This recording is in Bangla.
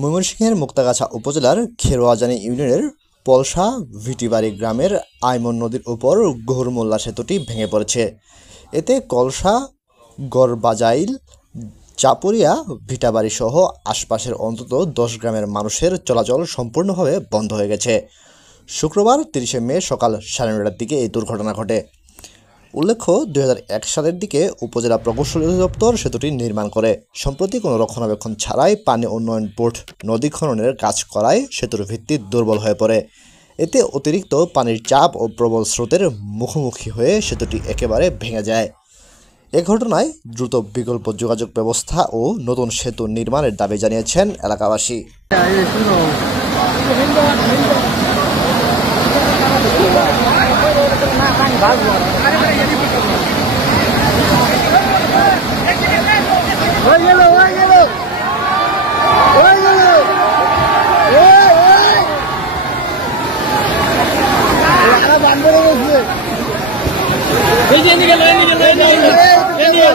ময়মনসিংহের মুক্তাগাছা উপজেলার খেরোয়াজানি ইউনিয়নের পলসা ভিটিবাড়ি গ্রামের আইমন নদীর উপর গহুরমোল্লা সেতুটি ভেঙে পড়েছে। এতে কলসা, গড়বাজাইল, চাপুরিয়া, ভিটাবাড়ি সহ আশপাশের অন্তত 10 গ্রামের মানুষের চলাচল সম্পূর্ণভাবে বন্ধ হয়ে গেছে। শুক্রবার 30 মে সকাল 9:30টার দিকে এই দুর্ঘটনা ঘটে। উল্লেখ্য, 2001 সালের দিকে উপজেলা প্রকৌশল অধিদপ্তর সেতুটি নির্মাণ করে। সম্প্রতি কোনো রক্ষণাবেক্ষণ ছাড়াই পানি উন্নয়ন বোর্ড নদী খননের কাজ করায় সেতুর ভিত্তি দুর্বল হয়ে পড়ে। এতে অতিরিক্ত পানির চাপ ও প্রবল স্রোতের মুখোমুখি হয়ে সেতুটি একেবারে ভেঙে যায়। এ ঘটনায় দ্রুত বিকল্প যোগাযোগ ব্যবস্থা ও নতুন সেতু নির্মাণের দাবি জানিয়েছেন এলাকাবাসী। এই যে